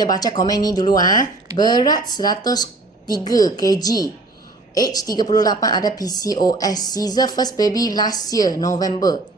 Kita baca komen ni dulu Berat 103 kg. Age 38, ada PCOS. Caesar first baby last year November.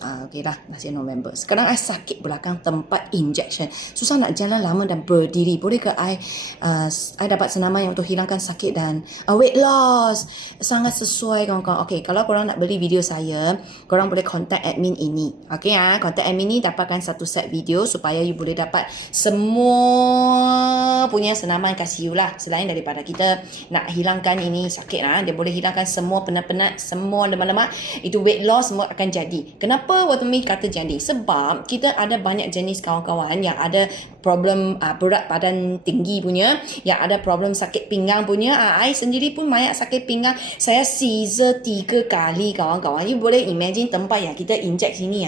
Okey lah, masih November. Sekarang I sakit belakang tempat injection. Susah nak jalan lama dan berdiri. Boleh ke I dapat senaman yang untuk hilangkan sakit dan weight loss? Sangat sesuai kawan-kawan. Okey, kalau korang nak beli video saya, korang boleh contact admin ini. Okey contact admin ini, dapatkan satu set video supaya you boleh dapat semua punya senaman kasih you lah. Selain daripada kita nak hilangkan ini sakit dia boleh hilangkan semua penat-penat, semua lemak-lemak. Itu weight loss semua akan jadi. Kenapa Watermi kata jadi? Sebab kita ada banyak jenis kawan-kawan yang ada problem berat badan tinggi punya, yang ada problem sakit pinggang punya. I sendiri pun banyak sakit pinggang. Saya Caesar 3 kali kawan-kawan. You boleh imagine tempat yang kita inject sini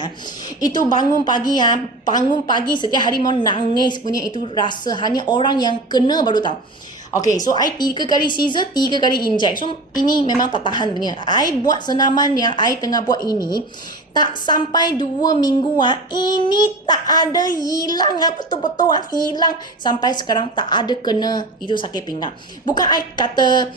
Itu bangun pagi setiap hari mau nangis punya. Itu rasa hanya orang yang kena baru tahu. Okay, so I 3 kali Caesar, 3 kali inject. So, ini memang tak tahan punya. I buat senaman yang I tengah buat ini, tak sampai 2 minggu ini tak ada hilang betul-betul hilang. Sampai sekarang tak ada kena itu sakit pinggang. Bukan I kata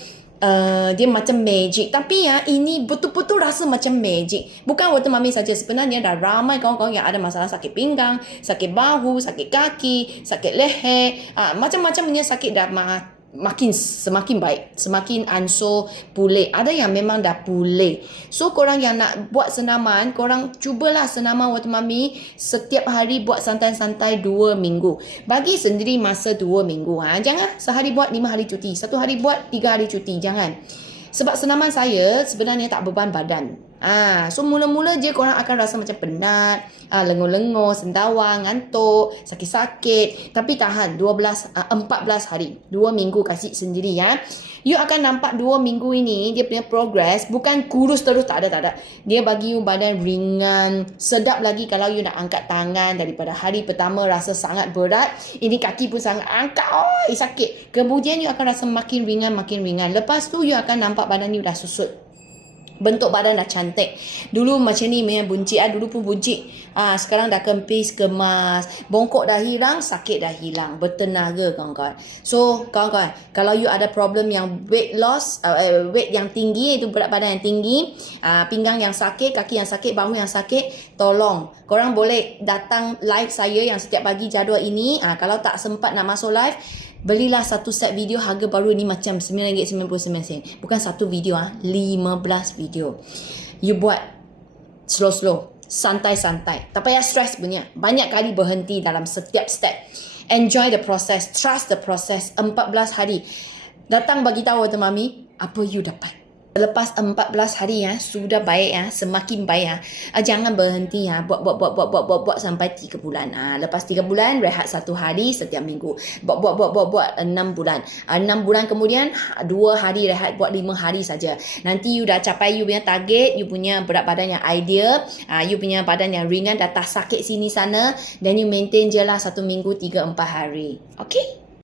dia macam magic, tapi ini betul-betul rasa macam magic. Bukan Water Mami saja, sebenarnya dah ramai kawan-kawan yang ada masalah sakit pinggang, sakit bahu, sakit kaki, sakit leher, macam-macam punya sakit dah semakin baik, semakin ansur pulih. Ada yang memang dah pulih. So korang yang nak buat senaman, korang cubalah senaman Water Mami setiap hari, buat santai-santai 2 minggu. Bagi sendiri masa 2 minggu. Jangan sehari buat 5 hari cuti, satu hari buat 3 hari cuti. Jangan. Sebab senaman saya sebenarnya tak beban badan. So mula-mula je korang akan rasa macam penat, lengur-lengur, sendawang, ngantuk, sakit-sakit. Tapi tahan 14 hari, 2 minggu kasih sendiri You akan nampak 2 minggu ini dia punya progress. Bukan kurus terus, tak ada. Dia bagi you badan ringan, sedap lagi kalau you nak angkat tangan. Daripada hari pertama rasa sangat berat, ini kaki pun sangat angkat, sakit. Kemudian you akan rasa makin ringan. Lepas tu you akan nampak badan you dah susut. Bentuk badan dah cantik. Dulu macam ni memang buncit dulu pun buncit. Sekarang dah kempis, kemas, bongkok dah hilang, sakit dah hilang, bertenaga kawan-kawan. So kawan-kawan, kalau you ada problem yang weight loss, weight yang tinggi, itu berat badan yang tinggi, pinggang yang sakit, kaki yang sakit, bahu yang sakit, tolong korang boleh datang live saya yang setiap pagi jadual ini. Kalau tak sempat nak masuk live, belilah satu set video harga baru ni macam RM9.99. Bukan satu video 15 video. You buat slow-slow, santai-santai. Tak payah stress punya. Banyak kali berhenti dalam setiap step. Enjoy the process, trust the process. 14 hari. Datang bagi tahu Water Mami apa you dapat. Lepas 14 hari sudah baik semakin baik jangan berhenti buat sampai 3 bulan. Lepas 3 bulan rehat 1 hari setiap minggu. Buat 6 bulan. 6 bulan kemudian 2 hari rehat, buat 5 hari saja. Nanti you dah capai you punya target, you punya berat badan yang ideal, you punya badan yang ringan, dah tak sakit sini sana, then you maintain je lah 1 minggu 3-4 hari. Okay?